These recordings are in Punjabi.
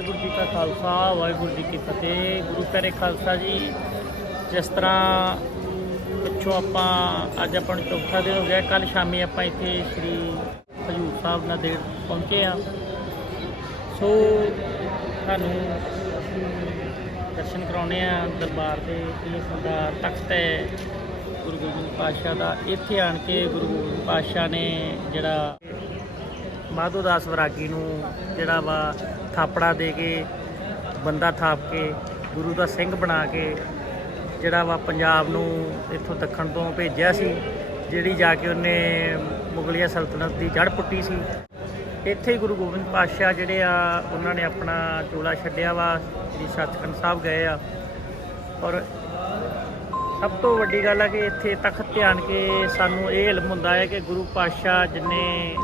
ਵਾਹਿਗੁਰੂ ਜੀ ਕਾ ਖਾਲਸਾ, ਵਾਹਿਗੁਰੂ ਜੀ ਕੀ ਫਤਿਹ। ਗੁਰੂ ਪਿਆਰੇ ਖਾਲਸਾ ਜੀ, ਜਿਸ ਤਰ੍ਹਾਂ ਪਿੱਛੋਂ ਆਪਾਂ ਅੱਜ ਆਪਾਂ ਨੂੰ ਚੌਥਾ ਦਿਨ ਹੋ ਗਿਆ ਕੱਲ ਸ਼ਾਮੀ ਆਪਾਂ ਇੱਥੇ ਸ੍ਰੀ ਹਜੂਰ ਸਾਹਿਬ ਨਾਂਦੇੜ ਪਹੁੰਚੇ ਆ ਸੋ ਸਾਨੂੰ ਦਰਸ਼ਨ ਕਰਾਉਣੇ ਆ ਦਰਬਾਰ ਦੇ, ਇਹ ਦਾ ਤਖਤ ਹੈ। ਗੁਰੂ ਗੋਬਿੰਦ ਪਾਤਸ਼ਾਹ ਦਾ। ਇੱਥੇ ਆਣ ਕੇ ਗੁਰੂ ਗੋਬਿੰਦ ਪਾਤਸ਼ਾਹ ਨੇ ਜਿਹੜਾ ਮਾਧੋ ਦਾਸ ਵਰਾਗੀ ਨੂੰ ਜਿਹੜਾ ਵਾ ਥਾਪੜਾ ਦੇ ਕੇ, ਬੰਦਾ ਥਾਪ ਕੇ, ਗੁਰੂ ਦਾ ਸਿੰਘ ਬਣਾ ਕੇ, ਜਿਹੜਾ ਵਾ ਪੰਜਾਬ ਨੂੰ ਇੱਥੋਂ ਦੱਖਣ ਤੋਂ ਭੇਜਿਆ ਸੀ, ਜਿਹੜੀ ਜਾ ਕੇ ਉਹਨੇ ਮੁਗਲਿਆ ਸਲਤਨਤ ਦੀ ਜੜ ਪੁੱਟੀ ਸੀ। ਇੱਥੇ ਹੀ ਗੁਰੂ ਗੋਬਿੰਦ ਪਾਤਸ਼ਾਹ ਜਿਹੜੇ ਆ, ਉਹਨਾਂ ਨੇ ਆਪਣਾ ਚੋਲਾ ਛੱਡਿਆ ਵਾ, ਸ੍ਰੀ ਸੱਚਖੰਡ ਸਾਹਿਬ ਗਏ ਆ। ਔਰ ਸਭ ਤੋਂ ਵੱਡੀ ਗੱਲ ਆ ਕਿ ਇੱਥੇ ਤਖਤ ਧਿਆਨ ਕੇ ਸਾਨੂੰ ਇਹ ਇਲਮ ਹੁੰਦਾ ਹੈ ਕਿ ਗੁਰੂ ਪਾਤਸ਼ਾਹ ਜਿਨੇ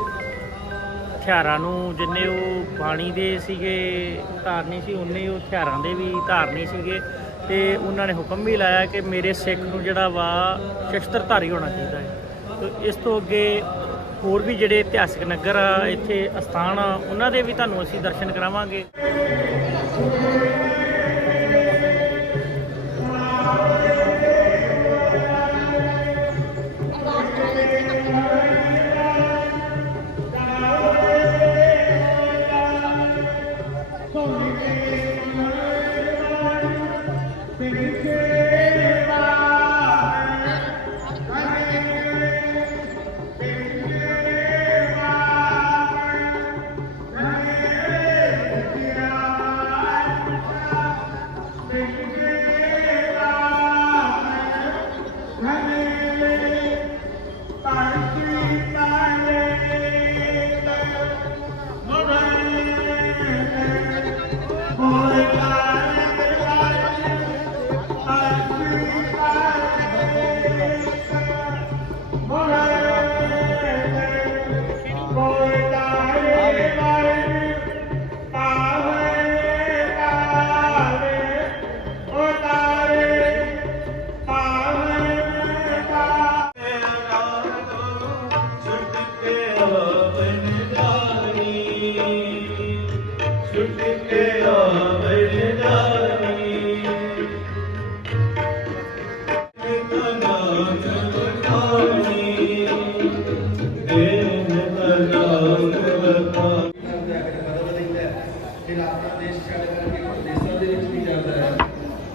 ਹਥਿਆਰਾਂ ਨੂੰ ਜਿੰਨੇ ਉਹ ਬਾਣੀ ਦੇ ਸੀਗੇ, ਧਾਰਨੀ ਸੀ, ਉਨੇ ਉਹ ਹਥਿਆਰਾਂ ਦੇ ਵੀ ਧਾਰਨੀ ਸੀਗੇ। ਤੇ ਉਹਨਾਂ ਨੇ ਹੁਕਮ ਵੀ ਲਾਇਆ ਕਿ ਮੇਰੇ ਸਿੱਖ ਨੂੰ ਜਿਹੜਾ ਵਾ ਸ਼ਸਤਰਧਾਰੀ ਹੋਣਾ ਚਾਹੀਦਾ ਹੈ। ਤੇ ਇਸ ਤੋਂ ਅੱਗੇ ਹੋਰ ਵੀ ਜਿਹੜੇ ਇਤਿਹਾਸਕ ਨਗਰ ਆ, ਇੱਥੇ ਅਸਥਾਨ ਆ, ਉਹਨਾਂ ਦੇ ਵੀ ਤੁਹਾਨੂੰ ਅਸੀਂ ਦਰਸ਼ਨ ਕਰਾਵਾਂਗੇ।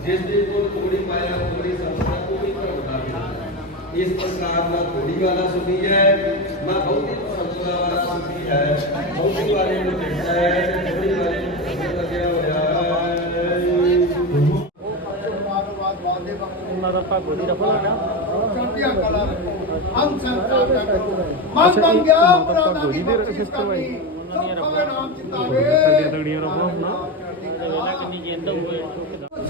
ਜਿਸ ਦੇ ਕੋਲ ਕੋੜੀ ਪਾਇਆ ਕੋੜੀ ਸੰਸਾ ਕੋਈ ਧਰਮ ਦਾ। ਇਸ ਪ੍ਰਕਾਰ ਦਾ ਕੋੜੀ ਵਾਲਾ ਸੁਣੀ ਹੈ ਮੈਂ ਬਹੁਤੀ ਸੰਸਾ ਵਾਲਾ ਸੁਣੀ ਹੈ ਬਹੁਤੀ ਵਾਲੇ ਨੂੰ ਦੇਖਦਾ ਹੈ ਤੇ ਕੋੜੀ ਵਾਲੇ ਨੂੰ ਲੱਗਿਆ ਹੋਇਆ ਹੈ। ਉਹਨਾਂ ਦਾ ਭਾਗੋ ਦੀ ਰਫਾ ਨਾ ਹਮ ਸੰਸਾਰ ਦਾ ਮਨ ਬਣ ਗਿਆ ਮੁਰਾਦਾਂ ਦੀ ਬਖਸ਼ਿਸ਼ ਕਰਨੀ। ਸੁਖ ਨਾਮ ਚਿਤਾਵੇ। ਤਗੜੀਆਂ ਰਫਾ ਹੋਣਾ। ਕਿੰਨੀ ਜਿੰਦ ਹੋਵੇ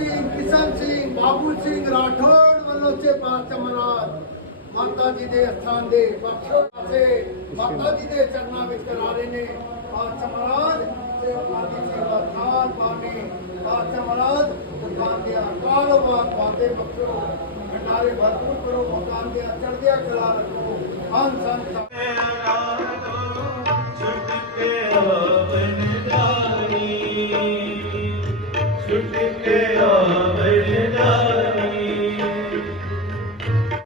ਸਿੰਘ, ਕਿਸ਼ਨ ਸਿੰਘ, ਬਾਬੂ ਸਿੰਘ, ਰਾਠੌੜ ਵੱਲੋਂ ਸੇ ਪਾਤਸ਼ਾਹ ਮਹਾਰਾਜ ਮਾਤਾ ਜੀ ਦੇ ਅਸਥਾਨ ਦੇ ਬਖਸ਼ੋ ਮਾਤਾ ਜੀ ਦੇ ਚਰਨਾਂ ਵਿੱਚ ਕਰਾ ਰਹੇ ਨੇ। ਪਾਤਸ਼ਾਹ ਮਹਾਰਾਜ ਤੇ ਉਹਨਾਂ ਸੇਵਾ ਥਾਨ ਬਾਣੀ ਪਾਤਸ਼ਾਹ ਮਹਾਰਾਜ ਦੁਕਾਨ ਦੇ ਕਾਰੋਬਾਰ ਪਾਤੇ ਬਖਸ਼ੋ ਭੰਡਾਰੇ ਭਰਪੂਰ ਕਰੋ ਮਕਾਨ ਦੇ ਚੜ੍ਹਦਿਆ ਕਲਾ ਰੱਖੋ। ਹੰਨ ਸੰਤ